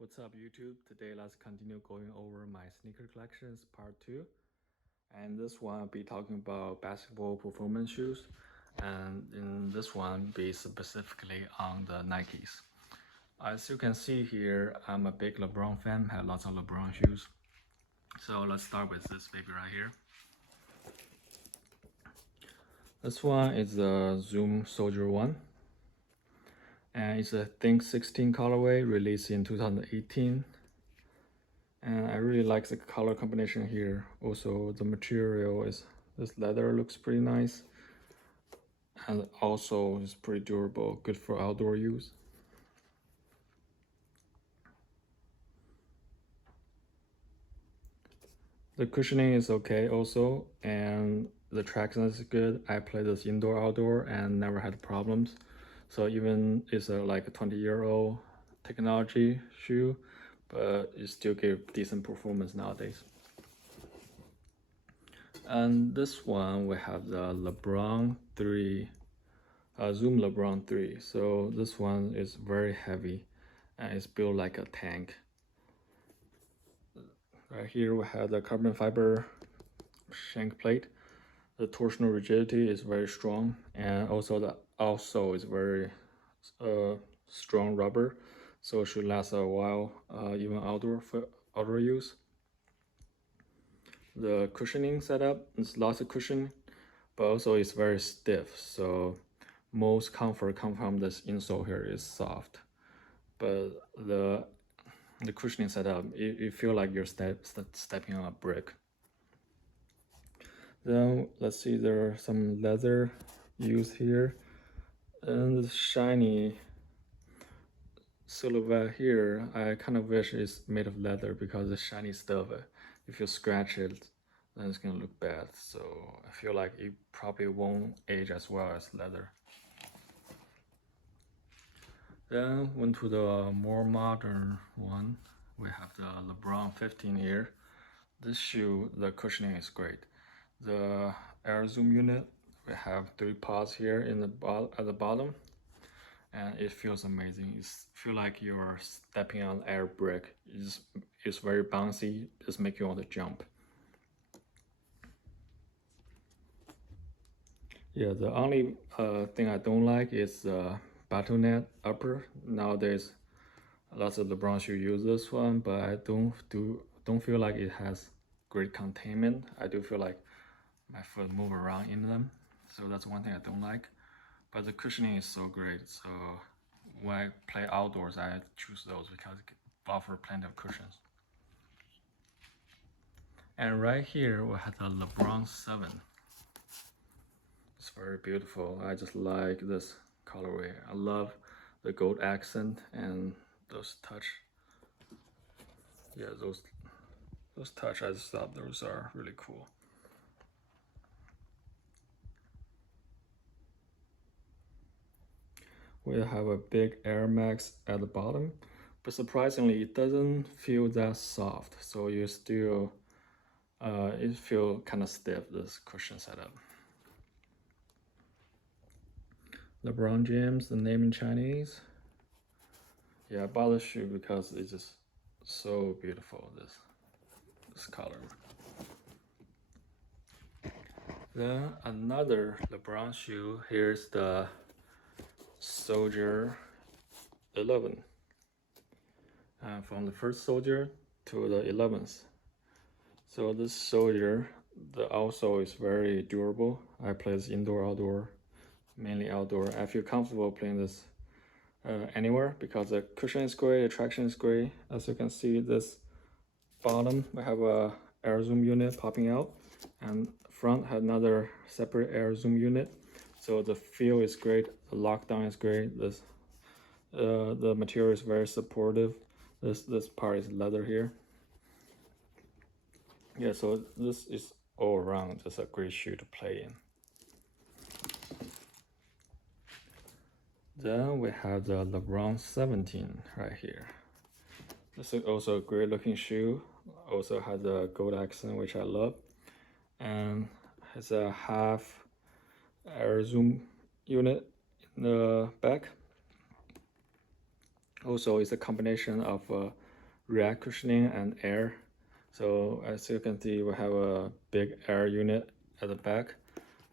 What's up YouTube? Today let's continue going over my sneaker collections part 2. And this one I'll be talking about basketball performance shoes. And in this one be specifically on the Nikes. As you can see here, I'm a big LeBron fan, have lots of LeBron shoes. So let's start with this baby right here. This one is the Zoom Soldier 1. And it's a Think 16 colorway released in 2018. And I really like the color combination here. Also, the material is, this leather looks pretty nice. And also, it's pretty durable, good for outdoor use. The cushioning is okay also, and the traction is good. I played this indoor, outdoor, and never had problems. So even it's like a 20-year-old technology shoe, but it still gives decent performance nowadays. And this one, we have the LeBron 3, Zoom LeBron 3. So this one is very heavy and it's built like a tank. Right here we have the carbon fiber shank plate. The torsional rigidity is very strong, and also the outsole is very strong rubber, so it should last a while, even for outdoor use. The cushioning setup is lots of cushion, but also it's very stiff, so most comfort comes from this insole here is soft, but the cushioning setup, you feel like you're stepping on a brick. Then let's see, there are some leather used here, and the shiny silhouette here, I kind of wish it's made of leather because the shiny stuff, if you scratch it, then it's gonna look bad. So I feel like it probably won't age as well as leather. Then went to the more modern one. We have the LeBron 15 here. This shoe, the cushioning is great. The air zoom unit, we have 3 pods here in at the bottom, and it feels amazing. It feels like you're stepping on air brick. It's very bouncy. It's making you want to jump. Yeah, the only thing I don't like is the bottleneck upper. Nowadays, lots of LeBron shoes use this one, but I don't feel like it has great containment. I do feel like my foot move around in them, so that's one thing I don't like. But the cushioning is so great, so when I play outdoors, I choose those because it offer plenty of cushions. And right here we have the LeBron 7. It's very beautiful. I just like this colorway. I love the gold accent and those touch. Yeah, those touch, I just thought those are really cool. We have a big Air Max at the bottom, but surprisingly it doesn't feel that soft, so you still it feels kind of stiff, this cushion setup. LeBron James, the name in Chinese. Yeah, I bought the shoe because it's just so beautiful, this color. Then another LeBron shoe, here's the Soldier 11. From the first Soldier to the 11th. So this Soldier, the outsole is very durable. I play this indoor, outdoor, mainly outdoor. I feel comfortable playing this anywhere because the cushion is great, the traction is great. As you can see, this bottom, we have a air zoom unit popping out, and front had another separate air zoom unit. So the feel is great, the lockdown is great. This the material is very supportive. This part is leather here. Yeah, so this is all around just a great shoe to play in. Then we have the LeBron 17 right here. This is also a great looking shoe. Also has a gold accent, which I love, and has a half air zoom unit in the back. Also, it's a combination of React cushioning and air. So as you can see, we have a big air unit at the back,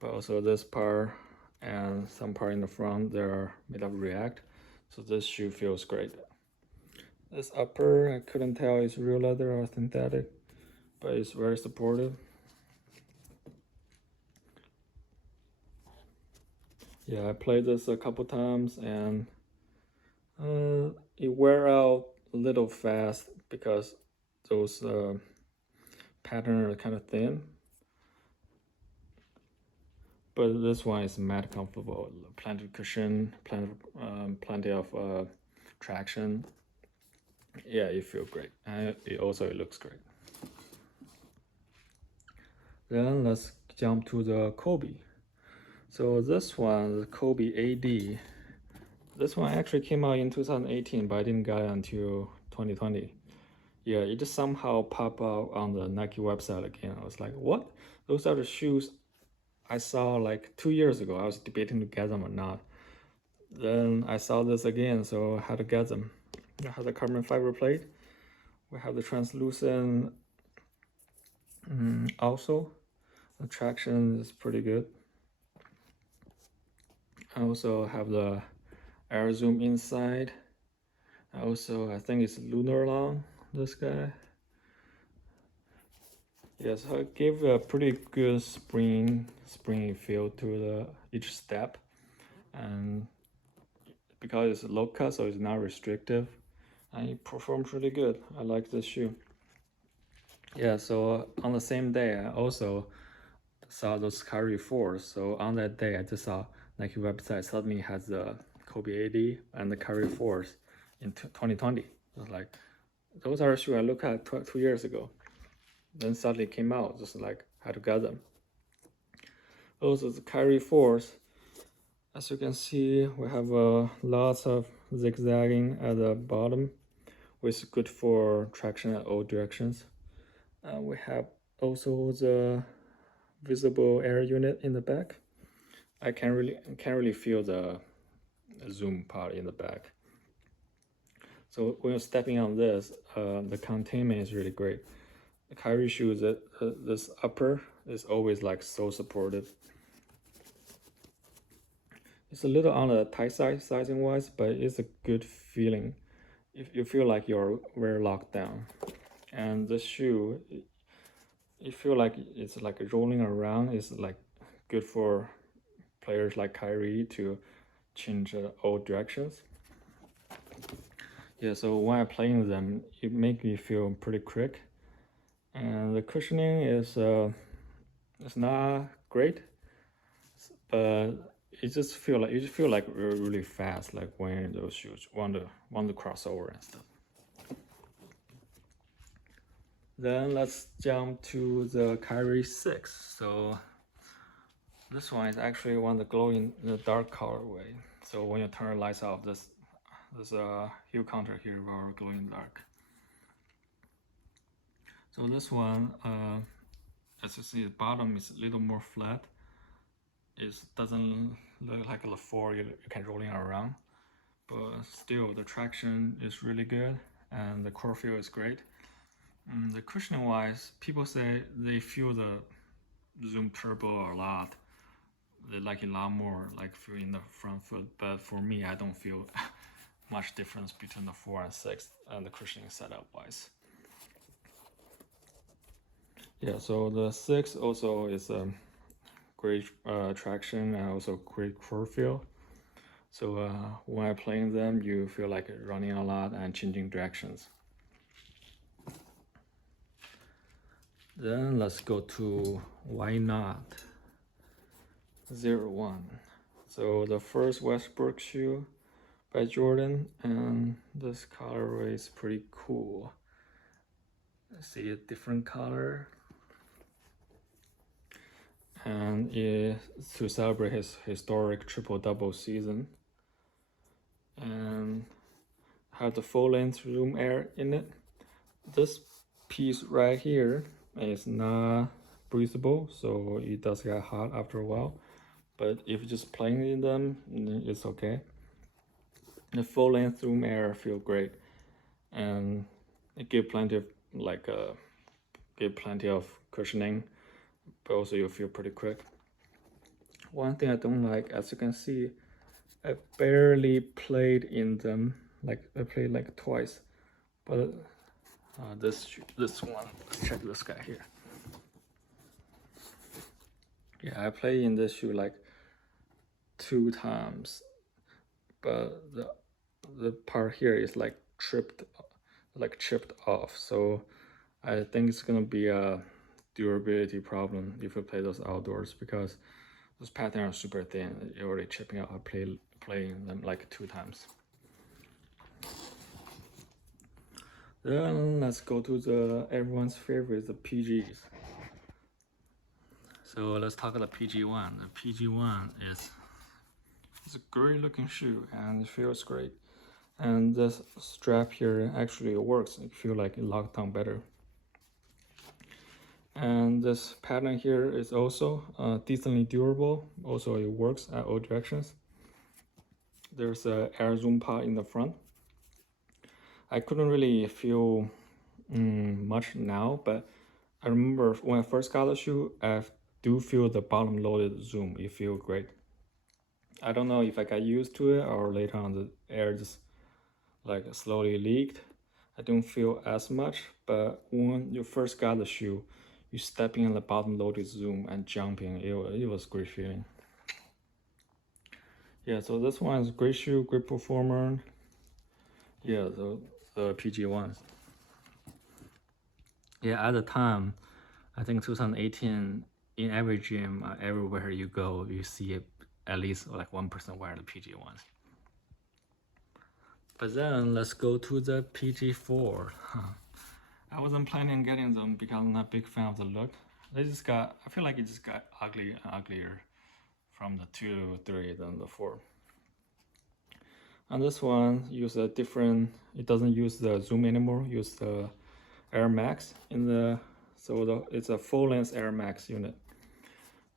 but also this part and some part in the front, they're made of React. So this shoe feels great. This upper, I couldn't tell it's real leather or synthetic, but it's very supportive. Yeah, I played this a couple times and it wear out a little fast because those patterns are kind of thin. But this one is matte comfortable, plenty of cushion, plenty of traction. Yeah, it feels great, and it looks great. Then let's jump to the Kobe. So this one, the Kobe AD, this one actually came out in 2018, but I didn't get it until 2020. Yeah, it just somehow popped up on the Nike website again. I was like, what? Those are the shoes I saw like 2 years ago. I was debating to get them or not. Then I saw this again, so I had to get them. I have the carbon fiber plate. We have the translucent also. The traction is pretty good. I also have the air zoom inside. I think it's Lunarlon, this guy. Yes, I gave a pretty good springy feel to each step, and because it's low cut, so it's not restrictive, and it performs really good. I like this shoe. Yeah, so on the same day, I also saw those Kyrie 4s. So on that day, I just saw Nike website suddenly has the Kobe AD and the Kyrie 4s in 2020. I was like, those are shoes I looked at 2 years ago. Then suddenly came out, just like had to get them. Also, the Kyrie 4s, as you can see, we have lots of zigzagging at the bottom, which is good for traction at all directions. We have also the visible air unit in the back. I can't really feel the zoom part in the back. So when you're stepping on this, the containment is really great. The Kyrie shoes, this upper is always like so supportive. It's a little on the tight side sizing wise, but it's a good feeling. If you feel like you're very locked down, and this shoe, you feel like it's like rolling around. It's like good for players like Kyrie to change all directions. Yeah, so when I'm playing them, it makes me feel pretty quick, and the cushioning is it's not great, but you just feel like really fast, like wearing those shoes, want to cross over and stuff. Then let's jump to the Kyrie 6. So this one is actually one of the glow in the dark colorway. So when you turn the lights off, this hue counter here will glow in the dark. So this one, as you see, the bottom is a little more flat. It doesn't look like a 4 you can rolling around, but still the traction is really good and the core feel is great. The cushioning wise, people say they feel the Zoom Turbo a lot. They like it a lot more, like feeling the front foot. But for me, I don't feel much difference between the 4 and 6 and the cushioning setup wise. Yeah, so the 6 also is a great traction and also great core feel. So when I'm playing them, you feel like running a lot and changing directions. Then let's go to Why Not 01. So the first Westbrook shoe by Jordan, and this colorway is pretty cool. See a different color, and it's to celebrate his historic triple-double season. And have the full-length room air in it. This piece right here is not breathable, so it does get hot after a while. But if you're just playing in them, it's okay. The full-length room air feel great, and It give plenty of give plenty of cushioning, but also you feel pretty quick. One thing I don't like, as you can see, I barely played in them. Like I played like twice, but this one, let's check this guy here. Yeah, I played in this shoe like 2 times, but the part here is like chipped off. So I think it's gonna be a durability problem if you play those outdoors, because those patterns are super thin. You're already chipping out. I playing them like 2 times. Then let's go to the everyone's favorite, the PGs. So let's talk about the PG1. The PG1 is a great looking shoe and it feels great. And this strap here actually works. I feel like it locked down better. And this pattern here is also decently durable. Also, it works at all directions. There's a air zoom part in the front. I couldn't really feel much now, but I remember when I first got the shoe, I do feel the bottom loaded zoom. It feels great. I don't know if I got used to it or later on the air just like slowly leaked. I don't feel as much, but when you first got the shoe, you stepping in the bottom loaded zoom and jumping, it was great feeling. Yeah, so this one is great shoe, great performer. Yeah, the PG1. Yeah, at the time, I think 2018, in every gym, everywhere you go, you see at least like 1% wearing the PG1s. But then let's go to the PG4. I wasn't planning on getting them because I'm not a big fan of the look. I feel like it just got uglier and uglier from the 2, 3, then the 4. And this one use a different, it doesn't use the zoom anymore, use the Air Max it's a full length Air Max unit.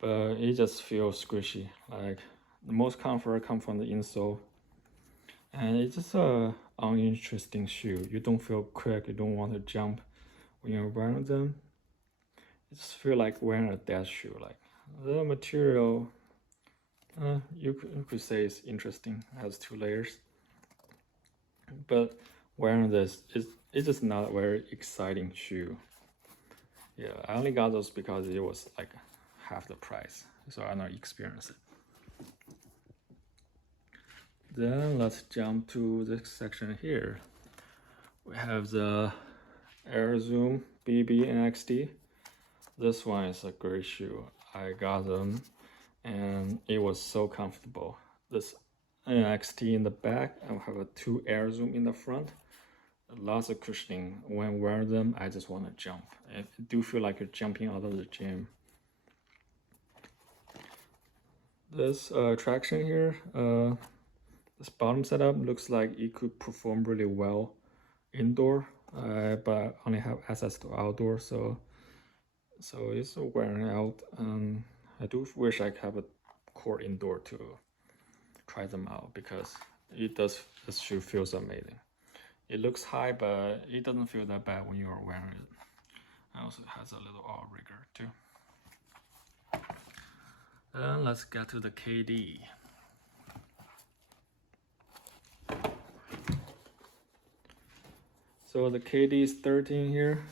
But it just feels squishy. Like the most comfort comes from the insole. And it's just a uninteresting shoe. You don't feel quick, you don't want to jump when you're wearing them. It just feel like wearing a dead shoe. Like the material, you could say it's interesting. It has 2 layers, but wearing this it's just not a very exciting shoe. Yeah, I only got those because it was like half the price, so I don't experience it. Then let's jump to this section here. We have the Air Zoom BB NXT. This one is a great shoe. I got them and it was so comfortable. This NXT in the back, I have a 2 Air Zoom in the front. Lots of cushioning. When wearing them, I just want to jump. I do feel like you're jumping out of the gym. This traction here, this bottom setup looks like it could perform really well indoor, but I only have access to outdoor, so it's wearing out. I do wish I could have a court indoor to try them out, because this shoe feels amazing. It looks high, but it doesn't feel that bad when you're wearing it. It also has a little outrigger too. Then let's get to the KD. So the KD is 13 here.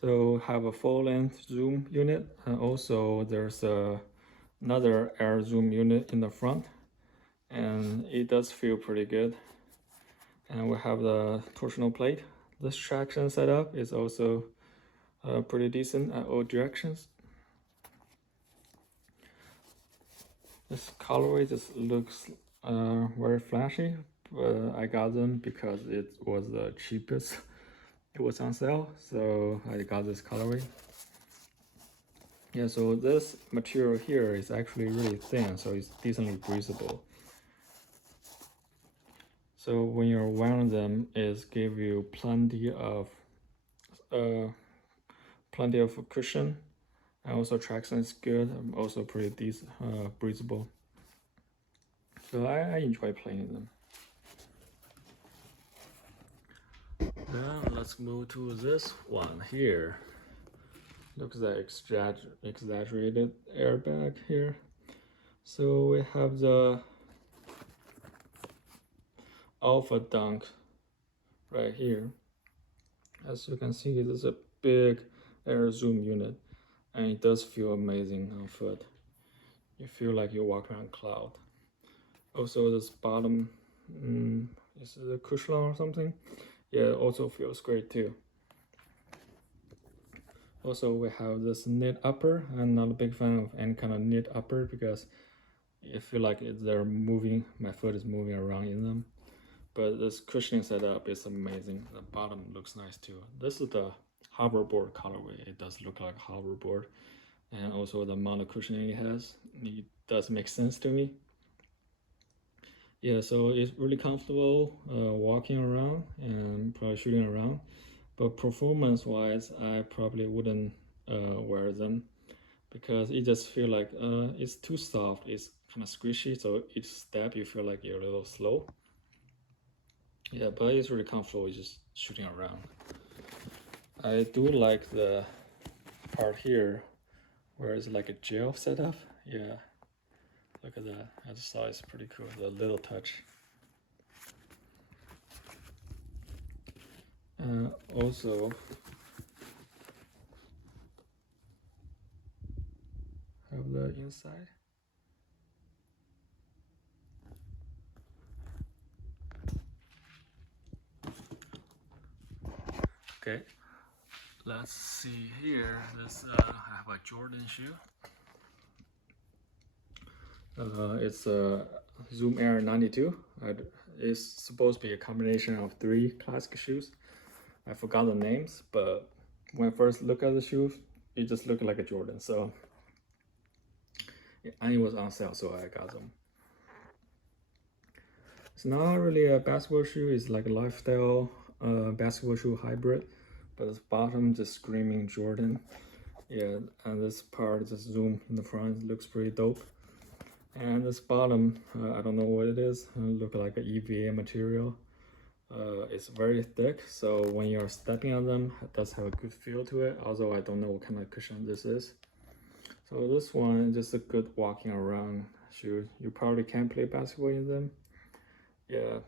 So have a full length zoom unit, and also there's another air zoom unit in the front, and it does feel pretty good. And we have the torsional plate. This traction setup is also pretty decent at all directions. This colorway just looks very flashy, but I got them because it was the cheapest. It was on sale, so I got this colorway. Yeah, so this material here is actually really thin, so it's decently breathable. So when you're wearing them, it gives you plenty of cushion, and also traction is good. Also pretty decent, breathable. So I enjoy playing them. Then let's move to this one here. Looks like exaggerated airbag here. So we have the Alpha Dunk right here. As you can see, this is a big air zoom unit, and it does feel amazing on foot. You feel like you walk around cloud. Also, this bottom, is it a cushion or something? Yeah, it also feels great too. Also, we have this knit upper. I'm not a big fan of any kind of knit upper because I feel like they're moving, my foot is moving around in them. But this cushioning setup is amazing. The bottom looks nice too. This is the hoverboard colorway. It does look like a hoverboard. And also the amount of cushioning it has, it does make sense to me. Yeah, so it's really comfortable walking around and probably shooting around. But performance-wise, I probably wouldn't wear them because it just feel like it's too soft. It's kind of squishy, so each step you feel like you're a little slow. Yeah, but it's really comfortable just shooting around. I do like the part here where it's like a gel setup. Yeah, look at that. I just thought it's pretty cool, the little touch. Also, have the inside. Okay, let's see here. This I have a Jordan shoe. It's a Zoom Air 92. It's supposed to be a combination of 3 classic shoes. I forgot the names, but when I first look at the shoes, it just looked like a Jordan. So, and it was on sale, so I got them. It's not really a basketball shoe. It's like a lifestyle basketball shoe hybrid, but this bottom just screaming Jordan. Yeah, and this part just zoom in the front. It looks pretty dope. And this bottom, I don't know what it is. It looks like an EVA material. It's very thick, so when you're stepping on them, it does have a good feel to it. Although I don't know what kind of cushion this is. So this one is just a good walking around shoe. You probably can play basketball in them. Yeah,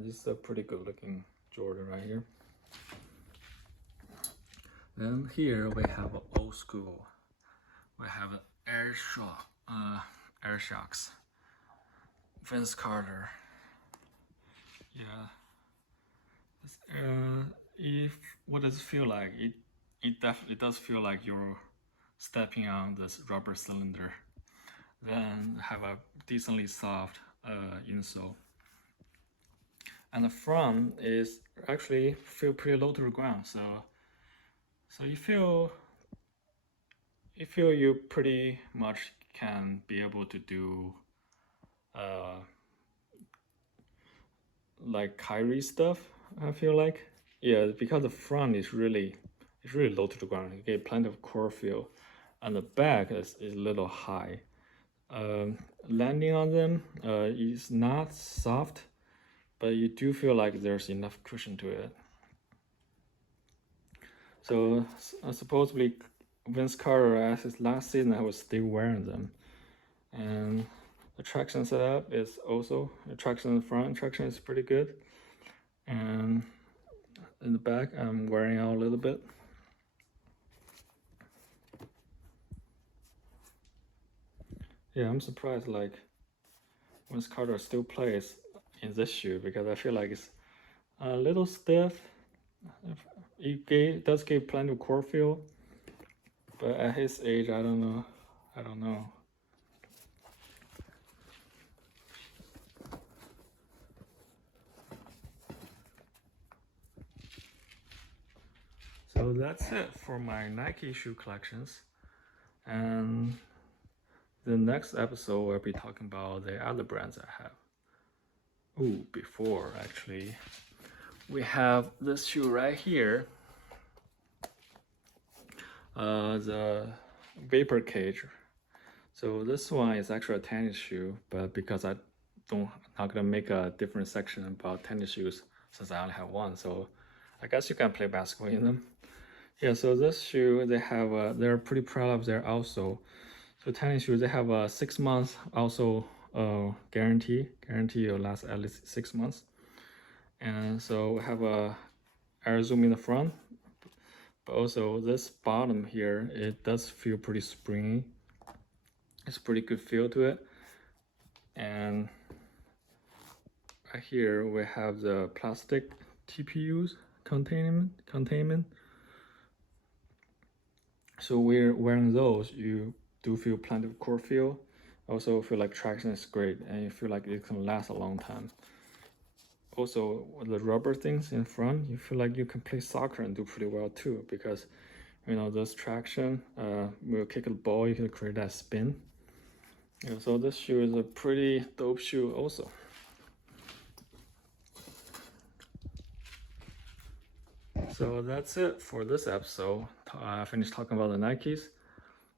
this is a pretty good looking Jordan right here. Then here we have an old school. We have an Air Shocks. Vince Carter. Yeah. What does it feel like? It definitely does feel like you're stepping on this rubber cylinder. Then have a decently soft insole. And the front is actually feel pretty low to the ground, so you feel you pretty much can be able to do like Kyrie stuff. I feel like, yeah, because the front is really low to the ground. You get plenty of core feel, and the back is a little high. Landing on them is not soft, but you do feel like there's enough cushion to it. So supposedly Vince Carter, at his last season, I was still wearing them. And the traction setup is also, the traction in the front, traction is pretty good. And in the back, I'm wearing out a little bit. Yeah, I'm surprised like Vince Carter still plays in this shoe because I feel like it's a little stiff. It does give plenty of core feel, but at his age, I don't know. So that's it for my Nike shoe collections. And the next episode, we'll be talking about the other brands I have. Oh, before actually, we have this shoe right here. The Vapor Cage. So this one is actually a tennis shoe, but because I'm not gonna make a different section about tennis shoes since I only have one. So I guess you can play basketball in them. Yeah, so this shoe, they have, they're pretty proud of their outsole. So tennis shoes, they have a 6 months outsole guarantee will last at least 6 months. And so we have a air zoom in the front, but also this bottom here, it does feel pretty springy. It's pretty good feel to it. And right here we have the plastic TPUs containment. So we're wearing those, you do feel plenty of core feel. Also feel like traction is great, and you feel like it can last a long time. Also, with the rubber things in front, you feel like you can play soccer and do pretty well too, because you know this traction will kick the ball, you can create that spin. You know, so this shoe is a pretty dope shoe also. So that's it for this episode. I finished talking about the Nikes.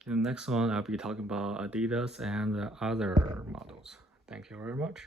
In the next one, I'll be talking about Adidas and the other models. Thank you very much.